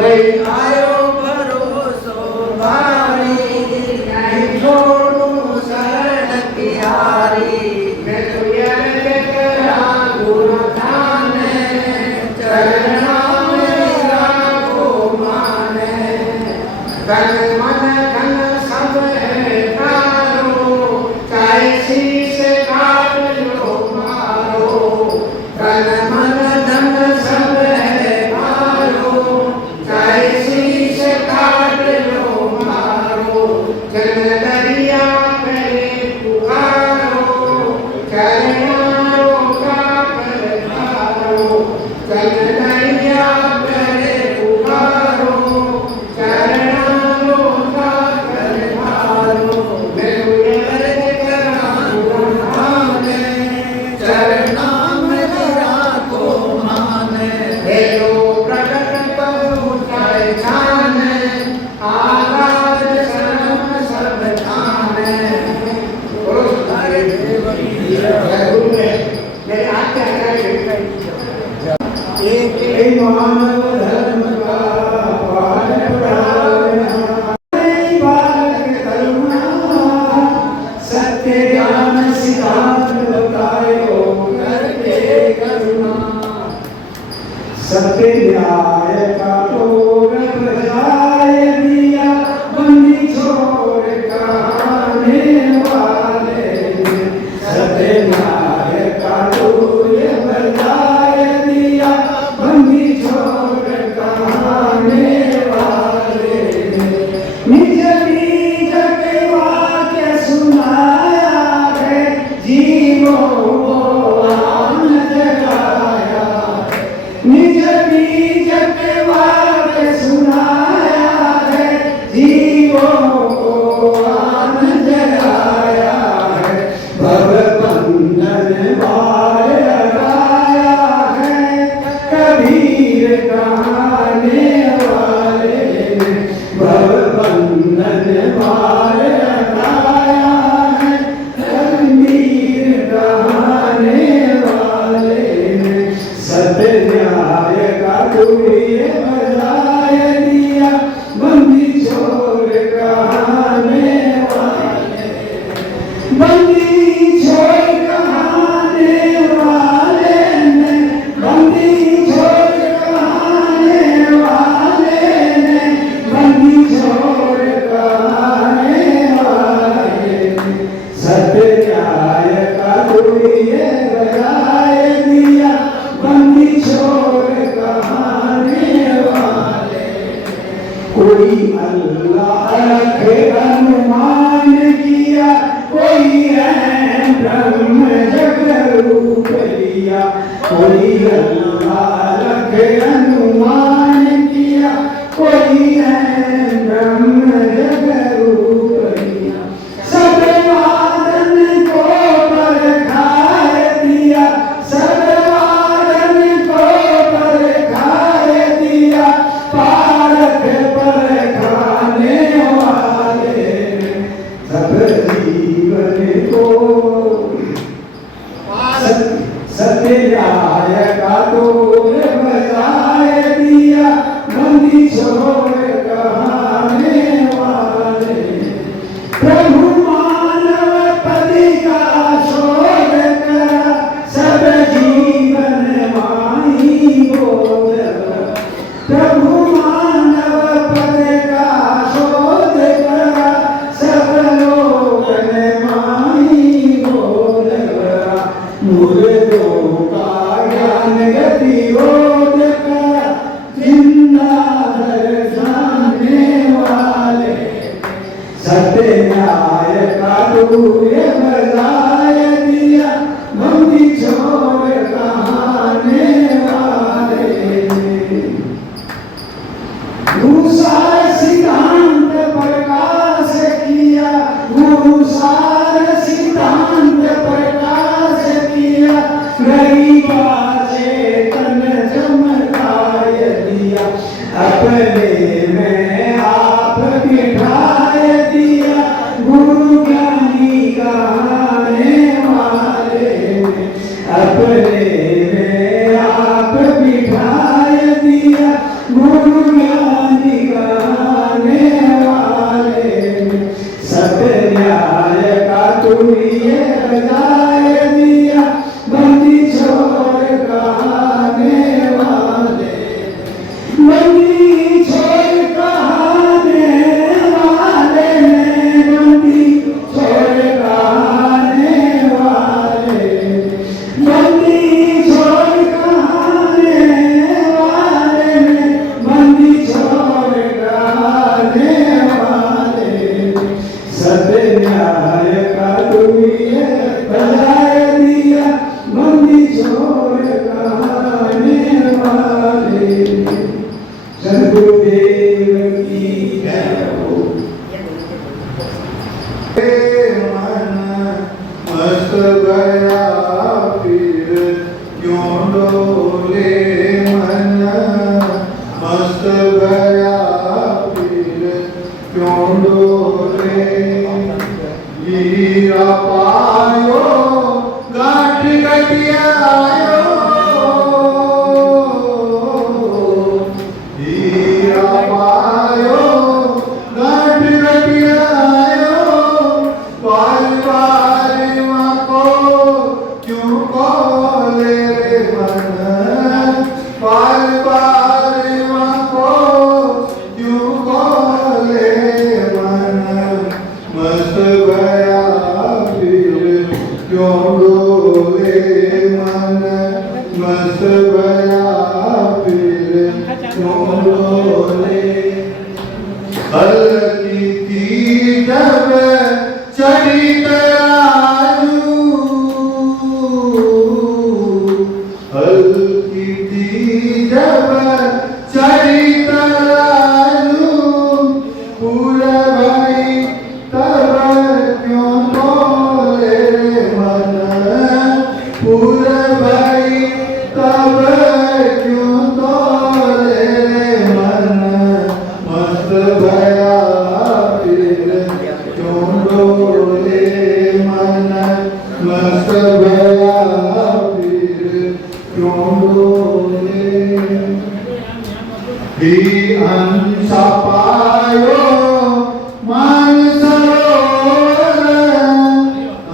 वही आयो भरोसो भारी, नहीं छोड़ू शरण तिहारी। मैं तो यह करा गुरु थाने, चरणा मेरा को माने। तन मन धन सब है तारो, चाहे शीश काट लो मारो। तन मन धन सब है तारो, चाहे शीश काट लो मारो। जन दरिया करे पुकारो, चरणों का कर धारो। जन दरिया करे पुकारो, चरणों का कर धारो। मैं उड़े कराऊं माने, चरणों में तेरा को माने। हे लो प्रकट प्रभु चाहे जाने, आलाद शरण सब जाने। बोलो सारे गुरु ने मेरे आज्ञा एक मानव धर्म का पाठ पढ़ाया, बालक करुणा सत्य ज्ञान सिद्धांत बतायो करके करुणा। सत्य न्याय का तोर बजाय दिया, बंदी छोड़ कहाने वाले। सत्य न्याय का तोर बजाय दिया, बंदी छोड़ कहाने वाले। निज बीज के वाक्य सुनाया है, जीवों को आनंद जगाया है। निज बीज के वाक्य सुनाया है, जीवों को आनंद जगाया है। भव बंधन बार लगाया है, कबीर कहाने वाले ने। भव बंधन बार लगाया है, कबीर कहाने वाले ने। सत्य न्याय का डोरिये बजाय दिया, बंदी छोड़ कहाने वाले। बंदी छोड़ कहाने वाले ने, बंदी छोड़ कहाने वाले ने। बंदी छोड़ कहाने वाले ने। सत्य न्याय का डोरिये बजाय दिया, बंदी छोड़ कहाने वाले। कोई अल्लाह के अनुमान किया, कोई है ब्रह्म जग रूप लिया। कोई अल्लाह के अनुमान किया, कोई है ब्रह्म जग रूप लिया। सब वादन को परखाए दिया, सब वादन को परखाए दिया। पारख परखाने वाले सब जीवन को। सत्य न्याय का तोर बजाय दिया, बंदी छोड़ कहाने वाले। प्रभु मानव पद का शोध करा, सब जीवन माही बोध करा। प्रभु मानव पद का शोध करा, सब लोकन माही बोध करा। मुर्दों का ज्ञान गतिरोध करा, जिंदा दर्शाने वाले। सत्य न्याय का डोरिये बजाय दिया, बंदी छोड़ कहाने वाले। गुरुसार सिद्धांत प्रकाश किया, गुरुसार सिद्धांत प्रकाश किया। गरीबा चेतन गुरुदेव की जय हो। मन मस्त गया फिर क्यों डोले, मन मस्त गया फिर क्यों डोले। हीरा पायो गांठ गठियायो, हीरा पायो गांठ गठियायो। पाल पालवा को क्यों खोले मन, पाल पालवा को क्यों खोले मन। मस्त गया फिर क्यों डोले, मन मस्त गया फिर क्यों डोले। हल्की थी जब चढ़ी तराजू, हल्की थी जब चढ़ी तराजू। पूरा भाई तब क्यों तोले मन, पूरा भाई तब क्यों तोले मन। मस्त भया फिर क्यों डोले, मन मस्त भया फिर क्यों डोले। भी अंसा पायो मान सरोवर,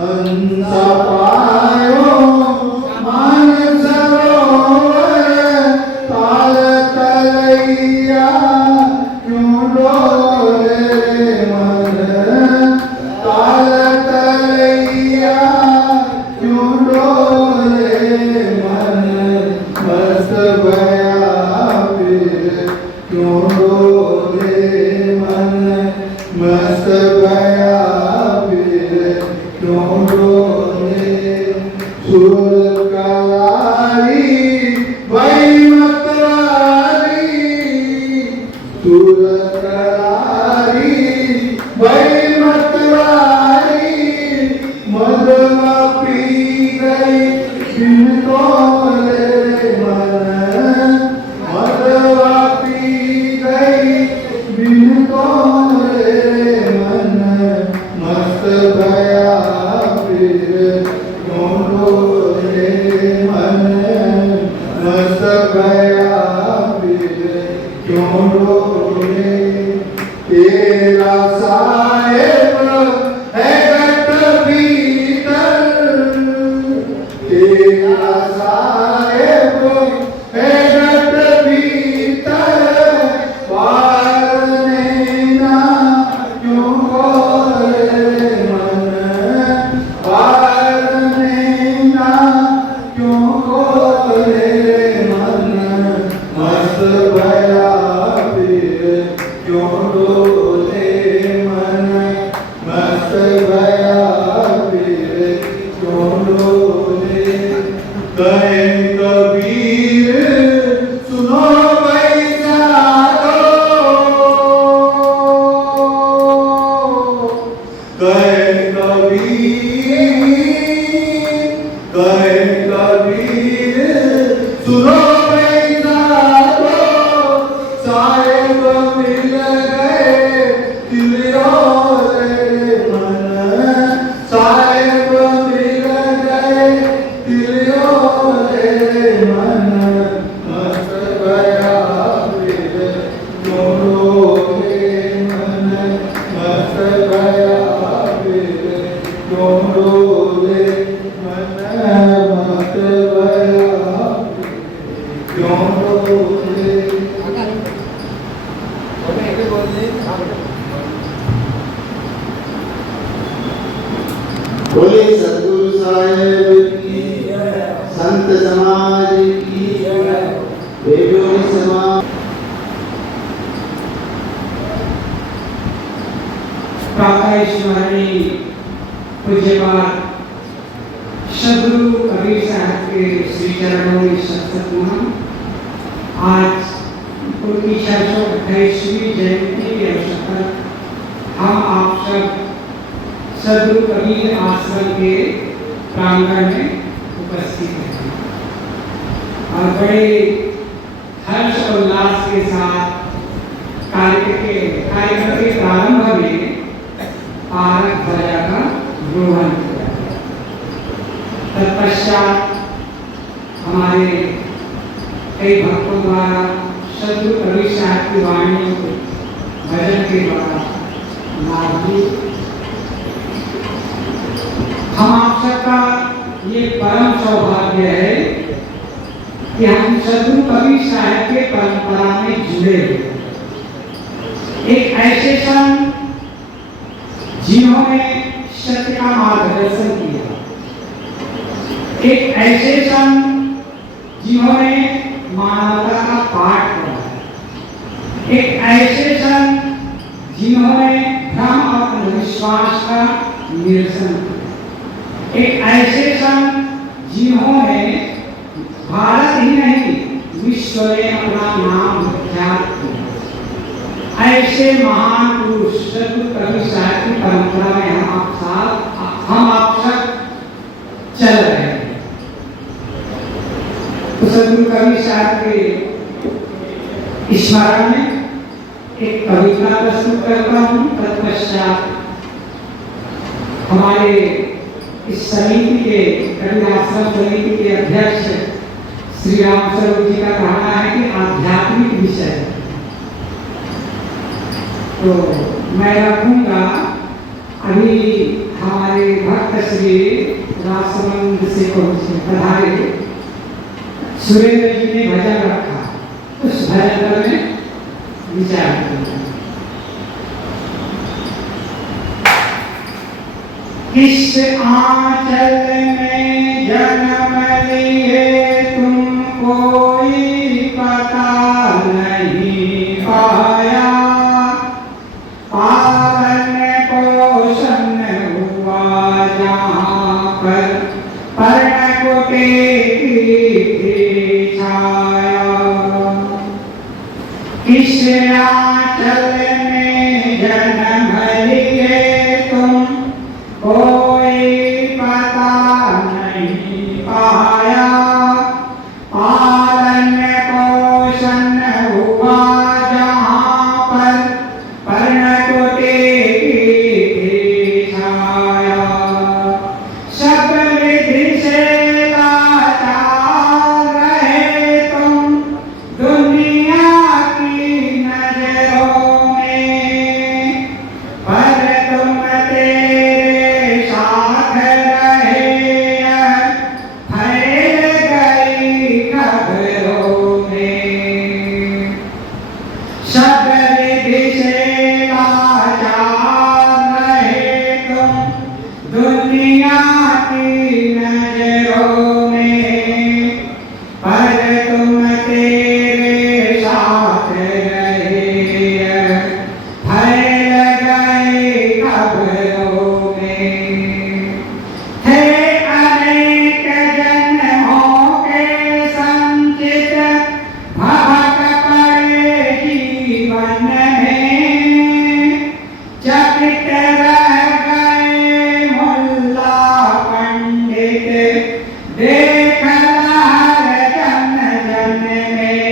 अंसा पायो मान सरोवर। ताल तलैया क्यों डोले मन, ताल तलैया क्यों डोले मन। मस्त भया फिर क्यों डोले मन, मस्त भया फिर क्यों डोले। सुर कलारी वही मतवारी, सुर कलारी वही मतवारी। मदमा पी गई बिन तोले मन, मदवा पी गई बिन तोले मन। मस्त भया फिर क्यों डोले मन, मस्त भया फिर क्यों डोले। तेरा साहेब है घट भीतर, तेरा साहेब है घट भीतर। पालने ना क्यों खोले मन, पालने ना क्यों खोले मन। मस्त भया फिर क्यों डोले मन, मस्त भया फिर क्यों डोले। कहे कबीर सुनो बैसारो, कहे कबीर सुनो बैसारो। साहेब मिल गए तिलियोले मन, साहेब मिल गए तिलियोले मन। मस्त गया फिर क्यों डोले मन, मस्त गया फिर क्यों डोले मन। मस्त गया क्यों डोले। बोले सद्गुरु साहेब की जय, संत समाज की जय, बेबी समाज। प्रातः स्मरणीय पूज्यपाद सदगुरु कबीर साहब के श्री चरणों में सत्संग। आज उनकी 428 28वीं जयंती के अवसर पर हम आप सब सद्गुरु कबीर आश्रम के प्रांगण में उपस्थित हैं और बड़े हर्ष और उल्लास के साथ कार्यक्रम के प्रारंभ में पारक ध्वजा का रोहन किया। तत्पश्चात हमारे कई भक्तों द्वारा सद्गुरु कबीर साहब की वाणी को भजन के द्वारा लाभ। हम आप सबका ये परम सौभाग्य है कि हम सद्गुरु कबीर साहब के परंपरा में जुड़े हुए, एक ऐसे संत जिन्होंने सत्य का मार्गदर्शन किया, एक ऐसे संत जिन्होंने मानवता का पाठ पढ़ा, एक ऐसे संत जिन्होंने भ्रम और अंधविश्वास का निरसन किया, एक ऐसे संत जिन्होंने भारत ही नहीं विश्व में अपना नाम विख्यात किया। ऐसे महान पुरुष सद्गुरु कबीर साहब की परंपरा में हम आप सब चल रहे हैं। तो सद्गुरु कबीर साहब के स्मरण में एक कविता प्रस्तुत करता हूँ। तत्पश्चात हमारे इस समिति के कबीर आश्रम समिति के अध्यक्ष श्री राम स्वरूप जी का कहना है कि आध्यात्मिक विषय, तो मैं रखूंगा। अभी हमारे भक्त श्री रासमंद से पधारे सुरेंद्र जी ने भजन रखा, उस भजन पर में विचार किया। किस आंचल में जन्म लिए तुम कोई पता नहीं पाया, पालन पोषण हुआ जहाँ पर पर्ण कोटि की छाया। किस आंचल में जन्म लिए तुम कोई पता नहीं पाया, पालन पोषण हुआ जहाँ पर पर्ण कोटि की छाया। सब विधि से लाचार रहे तुम दुनिया की नजरों में, पर तुम तेरे साथ रहे फैल गई खबरों में। सब विधि से लाचार रहे तुम दुनिया की नजरों में, पर तुम तेरे साथ रहे फैल गए खबरों में। थे अनेक जन्मों के संचित भटक पड़े जीवन में, चकित रह गए मुल्ला पंडित देख हर जन जन में।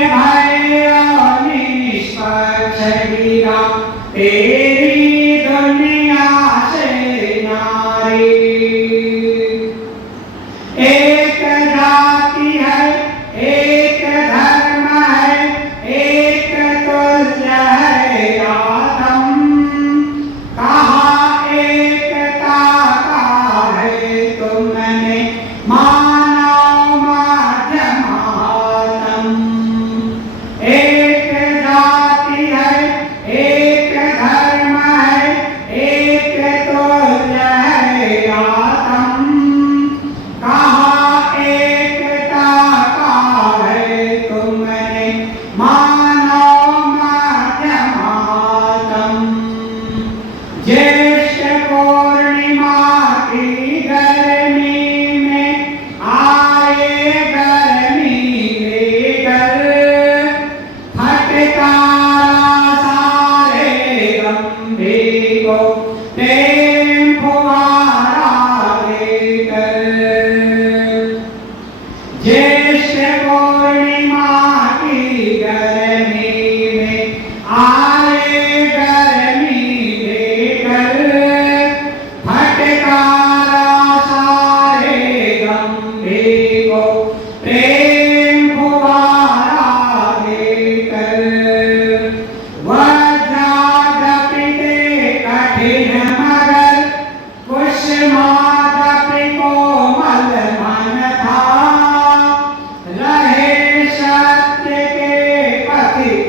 निर्भय और निष्पक्ष गिरा तेरी दुनिया से न्यारी। एक जाति है, एक धर्म है, एक तुल्य है आदम, कहा एकता का है तुमने मानव मध्यम आत्म। एक जाति है, एक धर्म है, एक तुल्य है आत्म, कहा एकता का है तुमने मानव मध्यम आत्म। ज्येष्ठ पूर्णिमा की गर्मी में आए गर्मी लेकर, फटकारा सारे गंभीर को प्रेम फुहारा लेकर। ज्येष्ठ पूर्णिमा की गर्मी में आए गर्मी लेकर, फटकारा सारे गंभीर को प्रेम फुहारा लेकर। वज्रादपिते कठिन मगर कुसुमादपि कोमल मन था, रहे सत्य के पथिक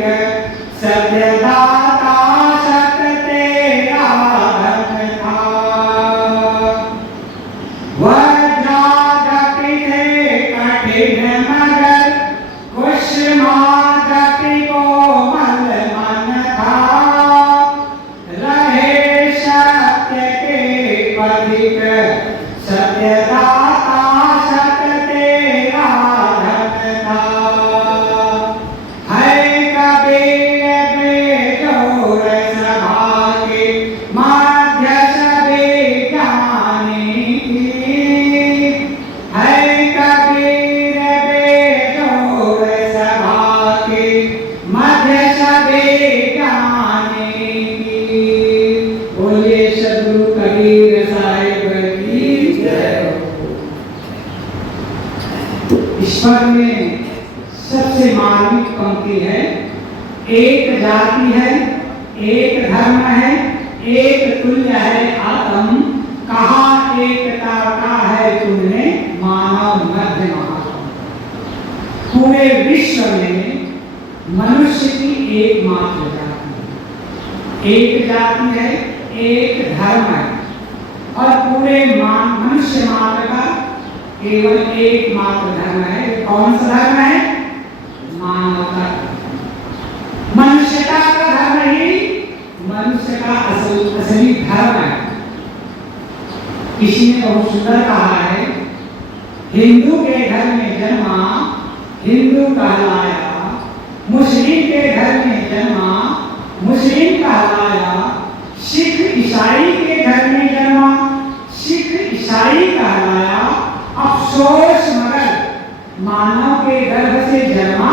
सत्यदाता सत्य तेरा धन था। वज्रादपि थे कठिन मगर कुसुमादपि कोमल मन था, रहे सत्य के पथिक सत्यदाता सत्य तेरा धन था। है कबीर बेजोर सभा के मध्य सभी ज्ञानी की, है कबीर बेजोर सभा के मध्य सभी ज्ञानी की। बोलिए सद्गुरु कबीर साहिब की जय। ईश्वर में सबसे मार्मिक पंक्ति है, एक जाति है, एक धर्म है, एक तुल्य है आत्म, कहा एकता का है तुमने मानव मध्य आत्म। पूरे विश्व में मनुष्य की एकमात्र जाति है, एक जाति है, एक धर्म है, और पूरे मनुष्य मात्र का केवल एकमात्र धर्म है। कौन सा धर्म है? मानवता का। मनुष्यता का धर्म ही मनुष्य का असली धर्म है। किसी ने बहुत सुंदर कहा है, हिंदू के घर में जन्मा हिंदू कहलाया, मुस्लिम के घर में जन्मा मुस्लिम कहलाया, सिख ईसाई के घर में जन्मा सिख ईसाई कहलाया। अफसोस मगर मानव के गर्भ से जन्मा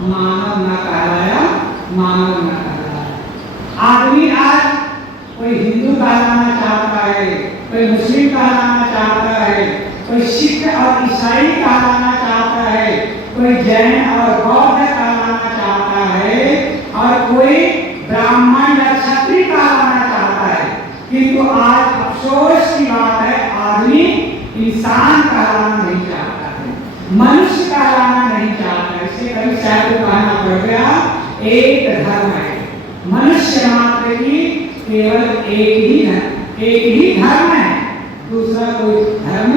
मानव न कहलाया, मानव न कहलाया। आदमी आज कोई हिंदू कहलाना चाहता है, कोई मुस्लिम कहलाना चाहता है, कोई सिख और ईसाई कहलाना चाहता है, कोई जैन और बौद्ध कहलाना चाहता है, और कोई ब्राह्मण या क्षत्रिय कहलाना चाहता है। किंतु आज अफसोस की बात है, आदमी इंसान कहलाना नहीं चाहता है, मनुष्य कहलाना नहीं चाहता है। इससे कभी शायद कहना पड़ गया, एक धर्म है, मनुष्य मात्र की केवल एक ही धर्म है, दूसरा कोई धर्म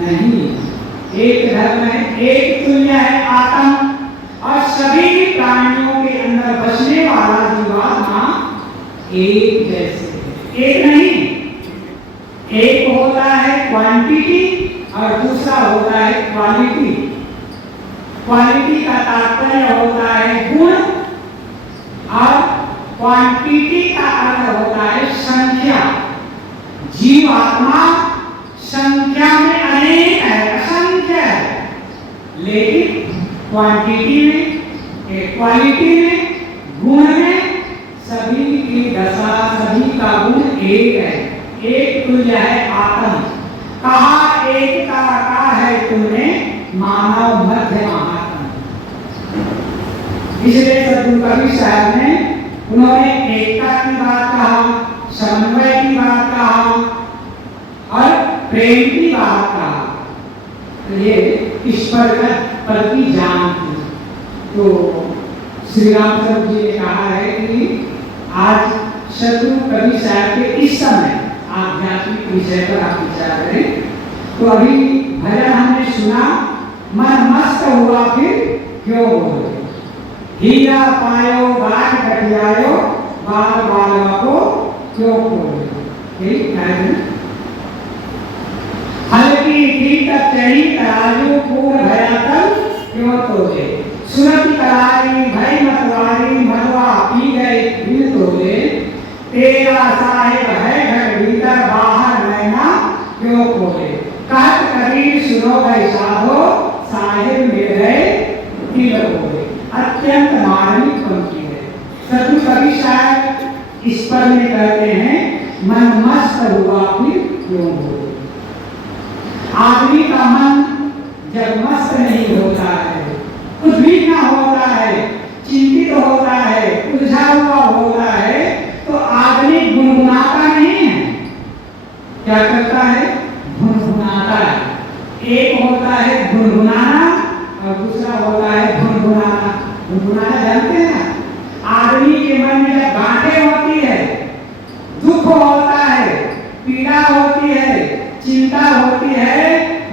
नहीं। एक धर्म है, एक तुल्य है आत्म, और सभी प्राणियों के अंदर बसने वाला जीवात्मा एक जैसे है। एक नहीं, एक होता है क्वांटिटी और दूसरा होता है क्वालिटी। क्वालिटी का तात्पर्य होता है गुण, और क्वांटिटी का अर्थ होता है संख्या। जीवात्मा संख्या में अनेक है, असंख्य है, लेकिन क्वांटिटी में क्वालिटी में, गुण में सभी की दशा, सभी का गुण एक है, एक तुल्य है आत्म। कहा एकता का है तुमने मानव मध्य महात्म। इसलिए सद्गुरु कबीर साहब ने उन्होंने एकता की बात कहा, समन्वय की बात कहा और प्रेम की बात कहा। तो ये ईश्वर का पद की जान थी। तो श्री रामचंद्र जी ने कहा है कि आज सद्गुरु कबीर साहब के इस समय आध्यात्मिक विषय पर आप विचार करें। तो अभी भजन हमने सुना, मन मस्त हुआ फिर क्यों बोले, हीरा पायो बाट कटियायो बाल बालवा को क्यों बोले। हल्की कीट चढ़ी तराजू पूर्ण भयातल क्यों तोले, सुनत करारी भई मतवारी मरवा पी गए दिल तोले, तेरा साहेब है घर भीतर बाहर नैना क्यों खोले। कहत कबीर सुनो भाई साधो साहेब मिल गए दिल खोले। अत्यंत मार्मिक पंक्ति है। सद्गुरु कबीर साहब इस पर में कहते हैं मन मस्त हुआ फिर क्यों बोले। आदमी का मन जब मस्त नहीं होता है, उद्विग्न होता है, चिंतित होता है, उलझा हुआ होता है, तो आदमी गुनगुनाता नहीं है। क्या करता है? गुनगुनाता है। एक होता है गुनगुनाना और दूसरा होता है गुनगुनाना। गुनगुनाना जानते हैं ना? आदमी के मन में जब गांठें होती है, दुख होता है, पीड़ा होती है, चिंता होती है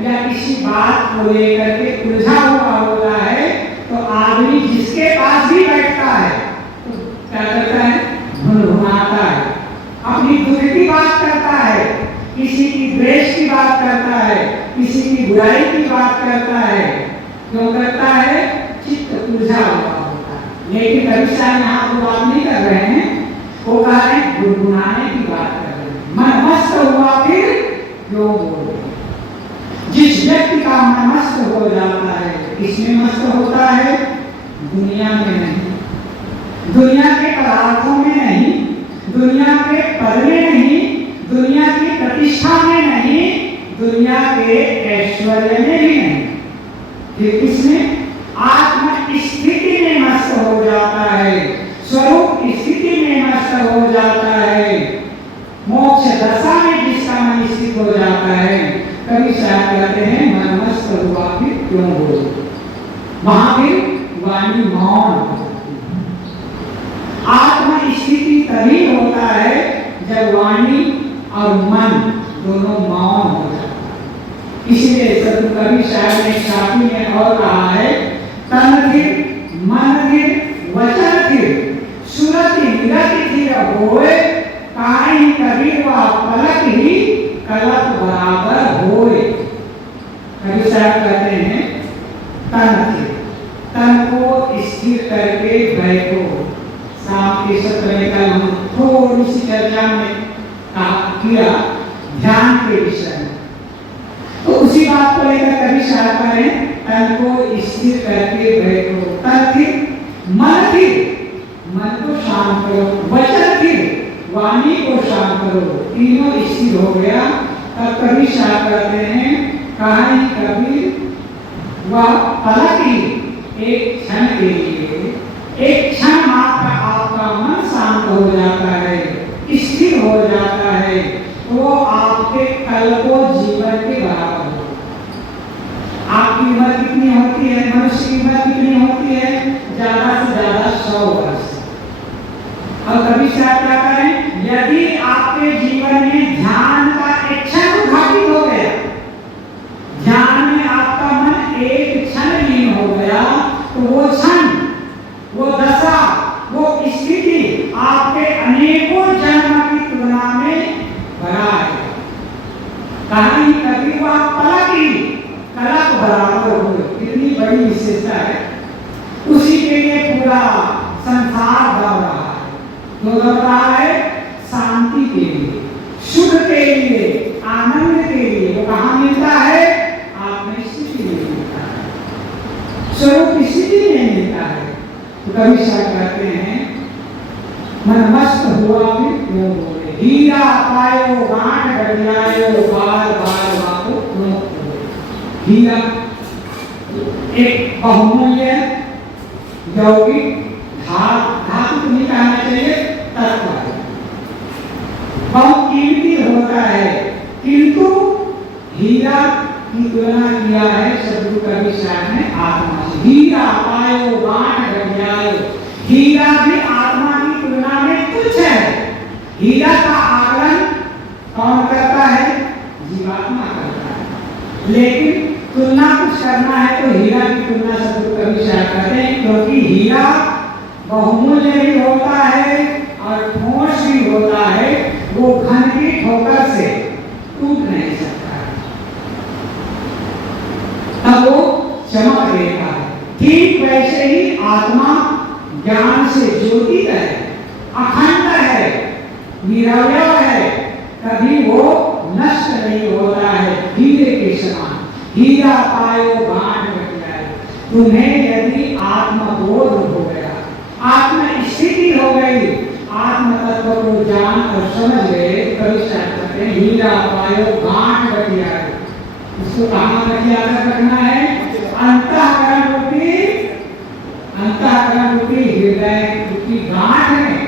या किसी बात को लेकर के उलझा हुआ होता है, तो आदमी जिसके पास भी बैठता है तो क्या करता है? गुनगुनाता है, अपनी दुख की बात करता है, किसी की द्वेष की बात करता है, किसी की बुराई की बात करता है। क्यों करता है? चित्त उलझा हुआ होता है। लेकिन कबीर साहब यहाँ तो बात नहीं कर रहे हैं, वो कह रहे हैं गुनगुनाने की बात कर रहे हैं। मन मस्त हुआ फिर क्यों बोले। जिस व्यक्ति का मन मस्त हो जाता है, किसमें मस्त होता है? दुनिया में नहीं, दुनिया के पदार्थों में नहीं, दुनिया के पद में नहीं, दुनिया की प्रतिष्ठा में नहीं, दुनिया के ऐश्वर्य में भी नहीं। फिर किसमें? आत्म स्थिति में मस्त हो जाता है, स्वरूप स्थिति में मस्त हो जाता है, मोक्ष दशा में जिसका मन स्थित हो जाता है। कबीर साहब कहते हैं मन मस्त हुआ फिर क्यों बोले। वहां फिर वाणी मौन हो जाती है। आत्म स्थिति तभी होता है जब वाणी और मन दोनों मौन हो जाता है। इसलिए सद्गुरु कबीर साहब ने शापी में और कहा है, तन थिर मन थिर वचन थिर सुरति निरति थिर होए, काई कबीर वा पलक ही कलप बराबर होए। कबीर साहब कहते हैं तन थिर, तन को स्थिर करके बैठो। शाम के सत्र में कल हम थोड़ी सी चर्चा में किया ध्यान के विषय में, तो उसी बात को लेकर कबीर साहब करें तन को स्थिर करके बैठो। तन थिर मन थिर, मन को शांत करो, वचन थिर, वाणी को शांत करो, तीनों स्थिर हो गया। तब कबीर साहब कहते हैं कहानी कबीर व पलक ही एक क्षण के लिए, एक क्षण मात्र आपका मन शांत हो जाता है, स्थिर हो जाता है, तो आपके कल को जीवन के बराबर हो। आपकी उम्र कितनी होती है? मनुष्य की उम्र कितनी होती है? ज्यादा से ज्यादा 100 वर्ष। और कबीर साहब क्या करें? यदि आपके जीवन में ध्यान का एक क्षण उद्घाटित हो गया, ध्यान में आपका मन एक क्षण लीन हो गया, तो वो क्षण, वो दशा, वो स्थिति आपके अनेकों जन्म की तुलना में बड़ा है। कहानी कबीर वा पलक ही कलक बराबर हो। कितनी बड़ी विशेषता है। उसी के लिए पूरा संसार दौड़ रहा है। तो दौड़ रहा है शांति के लिए, सुख के लिए, आनंद के लिए। वो कहाँ मिलता है? आत्म स्थिति में मिलता है, स्वरूप स्थिति में मिलता है। तो कवि साहब कहते हैं मन मस्त हुआ फिर क्यों बोले, हीरा पायो गांठ गड़ियायो बार बार वाको क्यों बोले। हीरा एक बहुमूल्य यौगिक धातु तो नहीं कहना चाहिए, तत्व है, बहुत कीमती होता है, किंतु हीरा की तुलना किया है सदगुरु कबीर साहब ने आत्मा से। हीरा पायो गांठ गड़ियायो, हीरा भी आत्मा की तुलना में तुच्छ है। हीरा का आकलन कौन करता है? जीवात्मा करता है, लेकिन तुलना कुछ करना है तो हीरा की तुलना सदगुरु कबीर साहब करते हैं, क्योंकि हीरा बहुमूल्य भी होता है और ठोस भी होता है, वो घन की ठोकर से टूट नहीं सकता है, तब वो चमक देता है। ठीक वैसे ही आत्मा ज्ञान से ज्योति है, अखंड है, निरवय है, कभी वो नष्ट नहीं होता है, हीरे के समान। हीरा पायो गांठ गड़ियायो, तुम्हें यदि आत्मबोध हो गया, आत्म स्थिति हो गई, आत्म तत्व को जान और समझ गए, कवि साहब कहते हैं हीरा पायो गांठ गड़ियायो। इसको कहाँ रखना है? अंतःकरण रूपी हृदय रूपी गांठ में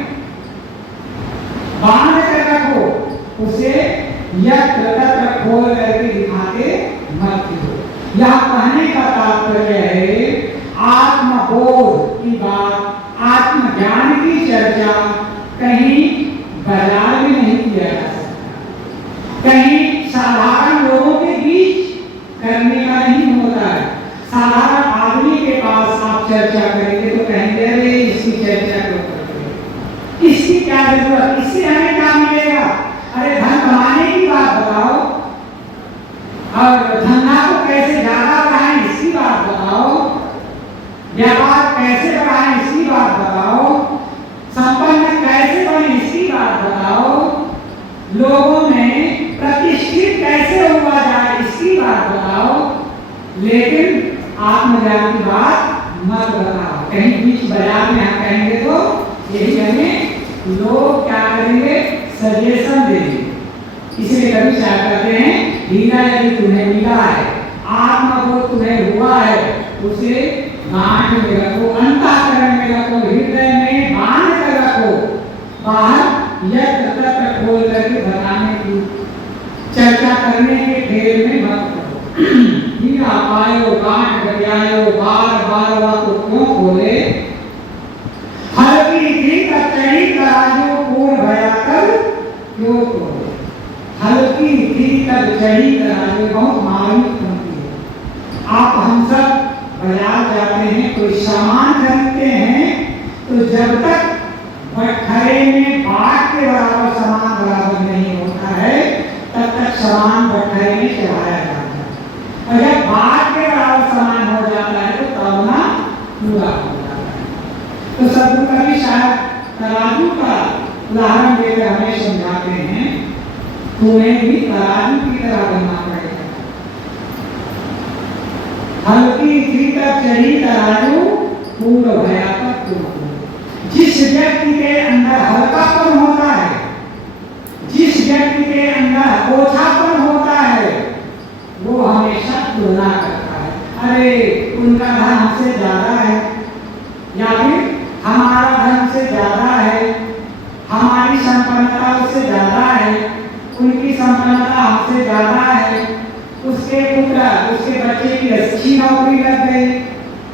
बांध कर रखो, उसे यत्र तत्र खोल करके दिखाते मत हो। यह कहने का तात्पर्य है आत्मबोध की बात, आत्मज्ञान की चर्चा कहीं बाजार में नहीं किया जा सकता, कहीं साधारण लोगों के बीच करने का नहीं होता है। साधारण आदमी के पास आप चर्चा करेंगे तो कहेंगे अरे इसकी चर्चा क्यों करते हैं, इसकी क्या जरूरत, इससे हमें क्या मिलेगा, अरे धन कमाने की बात बताओ और धंधा को कैसे ज्यादा बढ़ाएं इसकी बात बताओ, व्यापार कैसे बढ़ाएं इसकी बात बताओ, संपन्न कैसे बने इसकी बात बताओ, लोगों में प्रतिष्ठित कैसे हुआ जाए इसकी बात बताओ, लेकिन आत्मज्ञान की बात मत बताओ। कहीं बीच बाजार में हम कहेंगे तो यही हमें लोग क्या करेंगे, सजेशन देंगे। इसलिए कभी साहब कहते हैं हीरा यदि तुम्हें मिला है, आत्मबोध तुम्हें हुआ है, उसे गांठ में रखो, अंतःकरण में रखो, हृदय में बांध कर रखो, बाहर यत्र तत्र खोल करके बताने की चर्चा करने के खेल में मत करो। हीरा पायो गांठ गड़ियायो बार बार वाको क्यों खोले, हल्की थी कचड़ी तराजू पूर्ण भया कर क्यों खोले। हल्की थी कचड़ी तराजू बहुत मार्मिक बनती है। आप हम सब बाजार जाते हैं, कोई सामान खरीदते हैं, तो जब तक बटखरे में बाट के बराबर सामान बराबर नहीं होता है, तब तक सामान बटखरे में चढ़ाया जाता है, और जब बाट के बराबर सामान हो जाता है तो तौलना पूरा हो जाता है। तो सदगुरु कबीर साहब तराजू का उदाहरण देकर हमें समझाते हैं, तुम्हें भी तराजू की तरह बनना पड़ेगा। हल्की थी कचड़ी तराजू पूर्ण भया तक तुम। जिस व्यक्ति के अंदर हल्कापन होता है, जिस व्यक्ति के अंदर ओछापन होता है, वो हमेशा तुलना करता है, अरे उनका धन हमसे ज्यादा है, या फिर हमारा धन हमसे ज्यादा है, हमारी संपन्नता उससे ज्यादा है, उनकी संपन्नता हमसे ज्यादा है, उसके पुत्र उसके बच्चे की अच्छी नौकरी लग गई,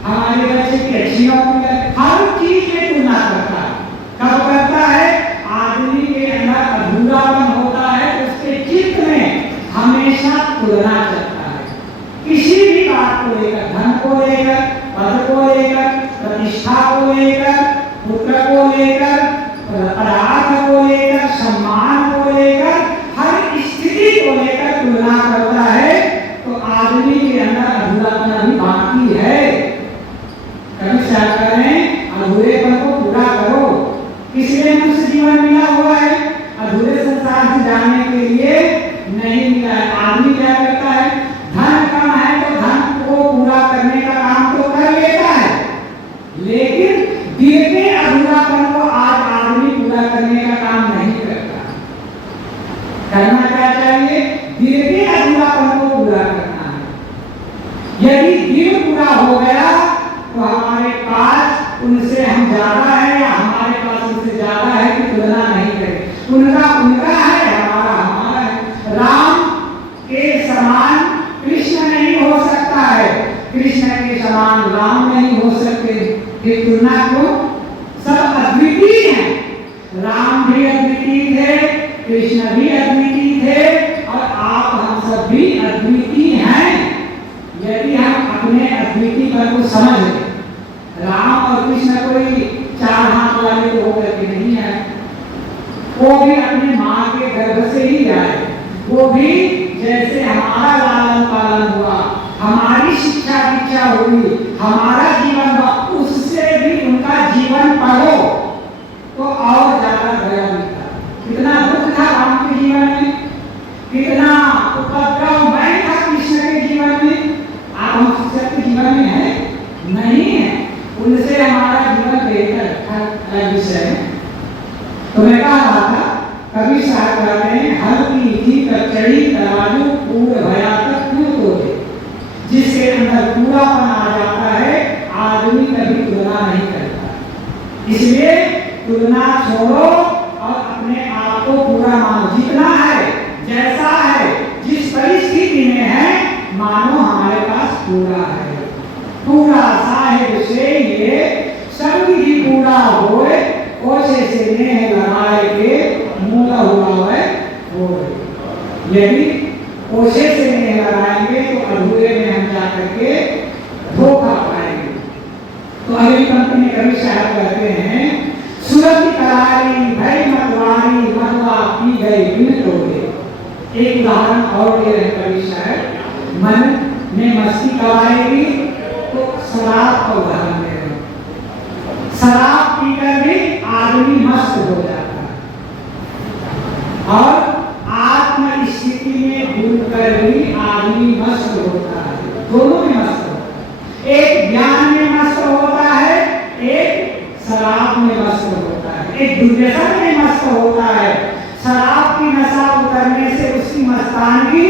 हमारे बच्चे की अच्छी नौकरी लग गई, हर चीज में तुलना करता है। कब करता है? आदमी के अंदर अधूरापन होता है, उसके चित्त में हमेशा तुलना चलता है, किसी भी बात को लेकर, धन को लेकर, पद को लेकर, प्रतिष्ठा को लेकर, पुत्र को लेकर, पदार्थ को लेकर, सम्मान को लेकर, हर स्थिति को लेकर तुलना करता है, तो आदमी के अंदर अधूरापन अभी बाकी है। कभी क्या करें, गिरते अधूरापन को आज आदमी पूरा करने का काम नहीं करता। करना क्या चाहिए? गिरते अधूरापन को पूरा करना है। यदि गिर पूरा हो गया तो हमारे पास उनसे हम ज्यादा है या हमारे पास उनसे ज्यादा है कि तुलना नहीं करें। उनका उनका है, हमारा हमारा है। राम के समान कृष्ण नहीं हो सकता है, कृष्ण के समान राम नहीं हो सकते। फिर तुलना क्यों? सब अद्वितीय हैं। राम भी अद्वितीय थे, कृष्ण भी अद्वितीय थे और आप हम सब भी अद्वितीय हैं। यदि हम अपने अद्वितीयपन को समझ लें, राम और कृष्ण कोई चार हाथ वाले तो होकर के नहीं है, वो भी अपने माँ के गर्भ से ही आए। वो भी जैसे हमारा लालन पालन हुआ, हमारी शिक्षा दीक्षा हुई, हमारा जीवन हुआ, उससे भी उनका जीवन पढ़ो तो और ज्यादा गया मिलता। कितना दुख था राम के जीवन में, कितना उपद्रवमय था कृष्ण के जीवन में। आप हम शिक्षक के जीवन में है नहीं है, उनसे हमारा जीवन बेहतर विषय है। तो मैं कह रहा था, कवि साहब कहते हैं, हल्की थी कचड़ी तराजू पूर्ण भया तक क्यों तोड़े। जिसके अंदर पूरापन आ जाता है आदमी कभी तुलना नहीं करता। इसलिए तुलना छोड़ो और अपने आप को पूरा मानो। जितना है, जैसा है, जिस परिस्थिति में है, मानो हमारे पास पूरा है। पूरा साहेब से ये सब ही पूरा होए, ओछे से नेह लगाए के मूला हुआ है वो। यदि ओछे से नेह लगाएंगे तो अधूरे में हम जाकर के धोखा पाएंगे। तो अगली पंक्ति में कवि साहब कहते हैं, सूरत करारी भई मतवारी महुआ पी गई बिन तोड़े। एक उदाहरण और दे रहे कवि साहब, मन में मस्ती कब आएगी तो शराब का उदाहरण दे रहे। शराब पीकर भी आदमी मस्त हो जाता है और आत्म स्थिति में डूबकर भी आदमी मस्त होता है। दोनों में मस्त होता है। एक ज्ञान में मस्त होता है, एक शराब में मस्त होता है, एक दुर्व्यसन में मस्त होता है। शराब की नशा उतरने से उसकी मस्तानगी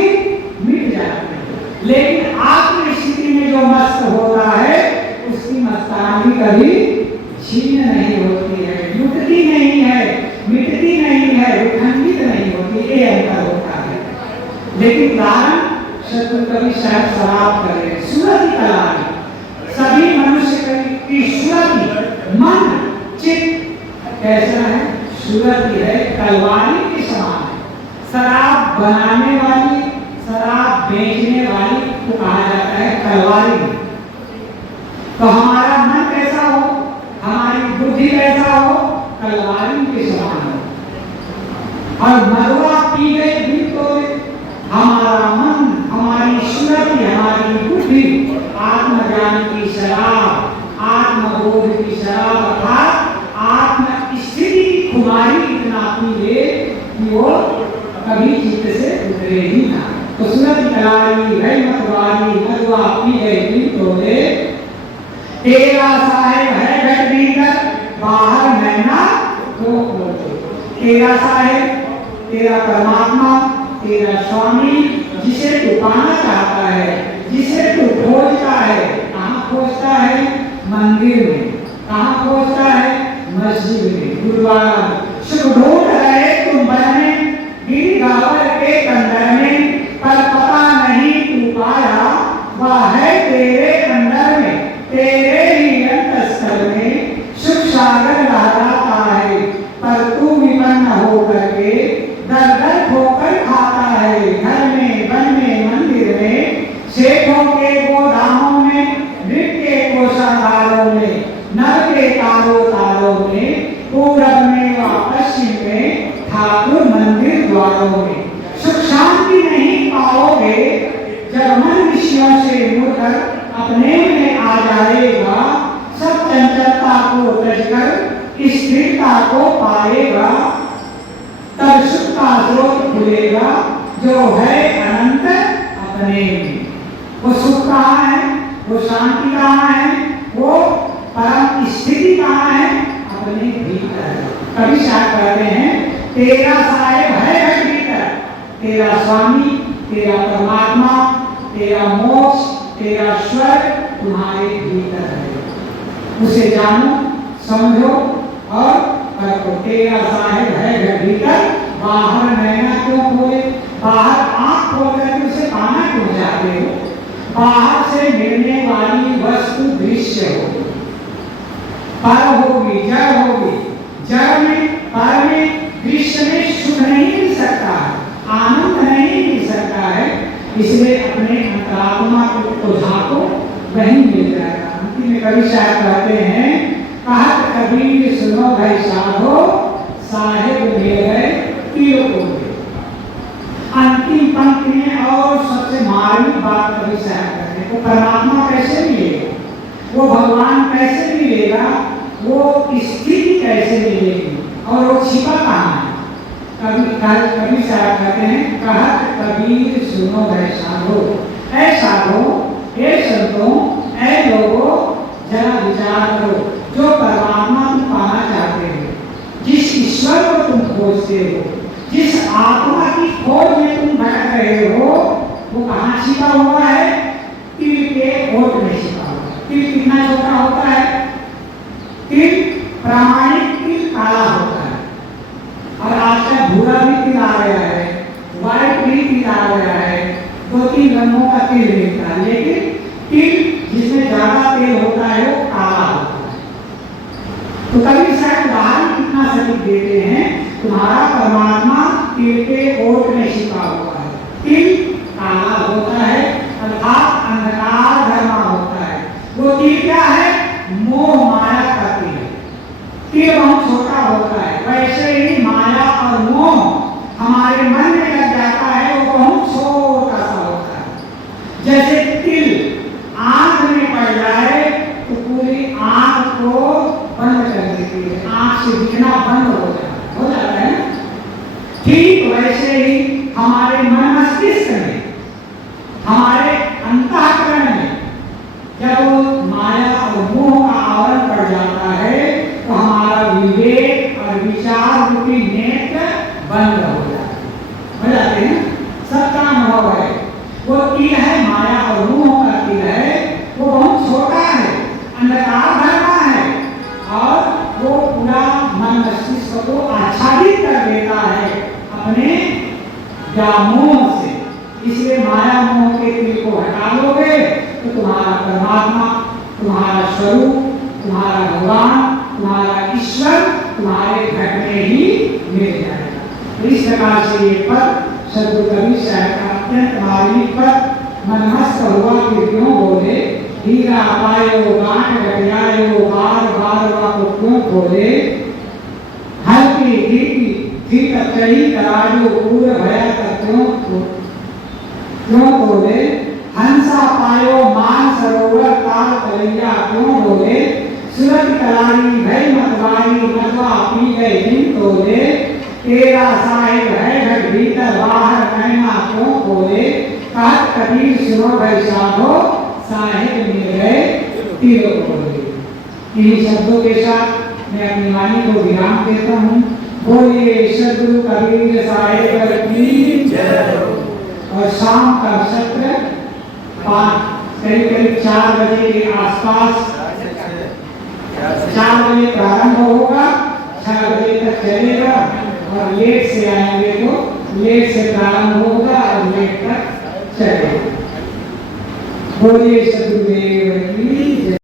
मिट जाती है, लेकिन आत्म स्थिति में जो मस्त होता है उसकी मस्तानगी कभी छीन नहीं होती है, लुटती नहीं है, मिटती नहीं है, विखंडित नहीं होती। ये अंतर होता है। लेकिन कारण शत्रु कवि साहब शराब कर रहे हैं। सूरत कलारी, सभी मनुष्य की सूरत मन चित्त कैसा है? सूरत है, तलवारी के समान है। शराब बनाने वाली, शराब बेचने वाली को कहा जाता है तलवारी। तो हमारा मन कैसा हो, हमारी बुद्धि कैसा हो? तलवारी के समान हो। और मरुआ पी गई भी तो हमारा मन, हमारी सूरत, हमारी बुद्धि आत्मज्ञान की शराब, आत्मबोध की शराब अर्थात आत्म स्थिति खुमारी इतना पी ले कि वो कभी चित्त से उतरे ही ना। तो सूरत कलारी है मतवारी मरुआ पी गई भी तो तेरा साहेब है घट भीतर बाहर मैना तो तेरा साहेब, तेरा परमात्मा, तेरा स्वामी, जिसे तू पाना चाहता है, जिसे तू खोजता है। कहाँ खोजता है? मंदिर में। कहाँ खोजता है? मस्जिद में, गुरुद्वारा में। सुख ढूंढ रहे तुम वन में, गिरगावर के कंदर में, पर पता नहीं तू पाया वह है तेरे अंदर में। तेरे ही अंतस्थल में सुख सागर लहराता है, पर तू विपन्न होकर के दर दर ठोकर खाता है। घर में, वन में, मंदिर में, सेठों के गोदामों में, मृग के कोषागारों में, नर के तारों तारों में, पूरब में व पश्चिम में, ठाकुर मंदिर द्वारों में। सुख शांति नहीं पाओगे जब मन विषयों से मुड़कर अपने में आ जाएगा। सब चंचलता को तजकर स्थिरता को पाएगा, तब सुख का स्रोत खुलेगा जो है अनंत अपने में। वो सुख कहाँ है? वो शांति कहाँ है? वो परम स्थिति कहाँ है? कवि साहब कहते हैं तेरा साहेब है घर भीतर, तेरा स्वामी, तेरा परमात्मा, तेरा मोक्ष, तेरा स्वर्ग तुम्हारे भीतर है। उसे जानो, समझो और करो। तेरा साहेब है घर भीतर, बाहर नैना क्यों खोले, बाहर आंख खोल कर उसे पाना क्यों चाहते हो। बाहर से मिलने वाली वस्तु दृश्य होगी, पर होगी, जड़ होगी, जड़ में, पर में, दृश्य में सुख नहीं मिल सकता है, आनंद नहीं मिल सकता है। इसलिए अपने अंतरात्मा को झांको, वहीं मिल जाएगा। अंतिम में कवि साहब कहते हैं कहत कबीर सुनो भाई साधो, साहेब मिल गए तीरों को। अंतिम पंक्ति में और सबसे मार्मिक बात कवि साहब कहते हैं, वो परमात्मा कैसे मिलेगा, वो भगवान कैसे मिलेगा, वो स्थिति कैसे मिलेगी और वो छिपा कहाँ है। कवि साहब कहते हैं कहत कबीर सुनो भाई साधो, ऐ साधो, ऐ संतों, ऐ लोगों, जरा विचार करो। जो परमात्मा तुम पाना चाहते हो, जिस ईश्वर को तुम खोजते हो, जिस आत्मा की खोज में तुम भटक रहे हो, वो कहाँ छिपा हुआ है, तिल के ओट में छिपा हुआ है। तिल कितना छोटा होता है, तिल प्रामाणिक तिल काला होता है, और आजकल भूरा भी तिल आ गया है, व्हाइट भी तिल आ गया है, 2-3 रंगों का तिल मिलता है, लेकिन तिल जिसमें ज्यादा तेल होता है वो काला होता है। तो कभी शायद बाहर कितना सटीक देते हैं, तुम्हारा परमात्मा तिल के ओट में छिपा हुआ है, तिल काला होता है अर्थात अंधकार धर्मा होता है। वो तिल क्या है, मोह माया का तिल है। तिल बहुत छोटा होता है, वैसे ही माया और मोह हमारे मन में लग जाता है, वो बहुत छोटा सा होता है। जैसे तिल आंख में पड़ जाए तो पूरी आंख को बंद कर देती है, आंख से दिखना बंद हो जाता है ना। ठीक वैसे ही हमारे मन मस्तिष्क में, हमारे अंतःकरण में जब माया और मोह का आवरण पड़ जाता है तो हमारा विवेक और विचार रूपी नेत्र बंद हो जाते हैं। सबका अनुभव है, वो तिल है माया और मोह का तिल है, वो बहुत छोटा है, अंधकार धर्मा है, और वो पूरा मन मस्तिष्क को आच्छादित कर देता है अपने व्यामोह से। इसलिए माया मोह के तिल को हटा लोगे तो तुम्हारा परमात्मा, तुम्हारा स्वरूप, तुम्हारा भगवान, तुम्हारा ईश्वर तुम्हारे घर में ही मिल जाएगा। तो इस प्रकार से ये पद सद्गुरु कबीर साहब का अत्यंत मार्मिक पद मनमस्त हुआ कि क्यों बोले, हीरा पायो गांठ गटियायो, बार बार को क्यों खोले, हल्की ढीटी ठीक चढ़ी कराजो, पूर भया क्यों बोले, हंसा पायो मान सरोवर ताल कलैया क्यों बोले, सूरत कलारी भई मतवारी मतवा पी गए दिन तोले, तेरा साहिब है घर भीतर बाहर नैना क्यों खोले, कहत कबीर सुनो भाई साधो, साहिब मिल गए तीरों खोले। इन्हीं शब्दों के साथ मैं अपनी वाणी को विराम देता हूँ। बोलिए सद्गुरु कबीर साहिब की जय। और शाम का सत्र करीब 4 बजे के आसपास, 4 बजे प्रारंभ होगा, 6 बजे तक चलेगा, और लेट से आएंगे तो लेट से प्रारंभ होगा और लेट तक चलेगा। बोलिए सद्गुरु